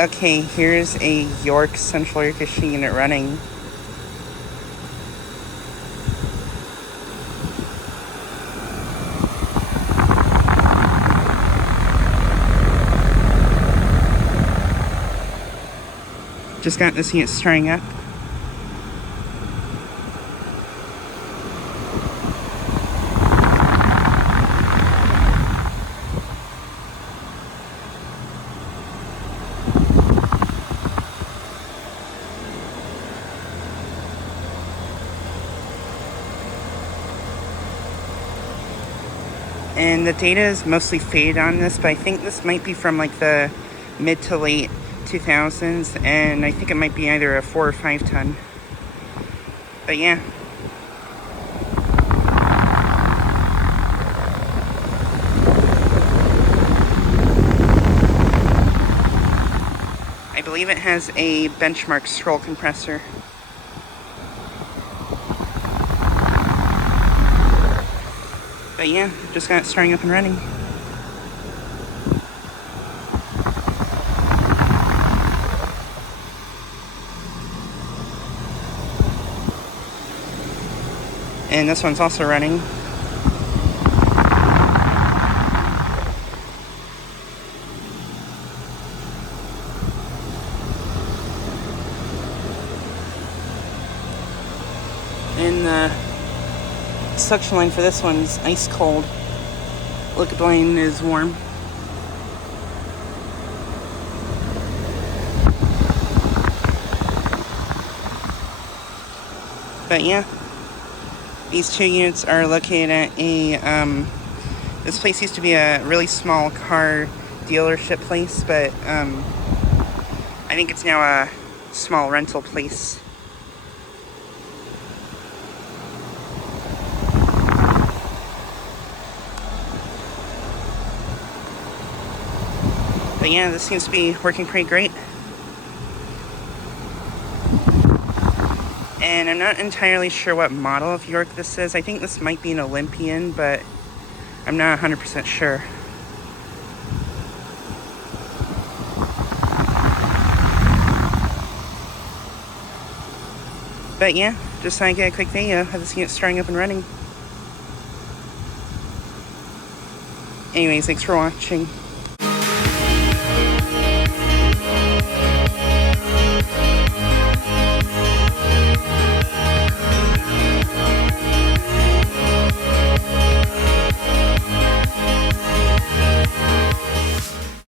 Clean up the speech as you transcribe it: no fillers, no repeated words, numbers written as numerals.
Okay, here's a York Central Air Conditioning unit running. Just got this unit starting up. And the data is mostly faded on this, but I think this might be from like the mid to late 2000s, and I think it might be either a 4 or 5 ton. But yeah. I believe it has a benchmark scroll compressor. But yeah, just got it starting up and running. And this one's also running. And the suction line for this one's ice cold. Liquid line is warm. But yeah, these two units are located at a, this place used to be a really small car dealership place, but I think it's now a small rental place. But yeah, this seems to be working pretty great. And I'm not entirely sure what model of York this is. I think this might be an Olympian, but I'm not 100% sure. But yeah, just thought I'd get a quick video of this unit starting up and running. Anyways, thanks for watching.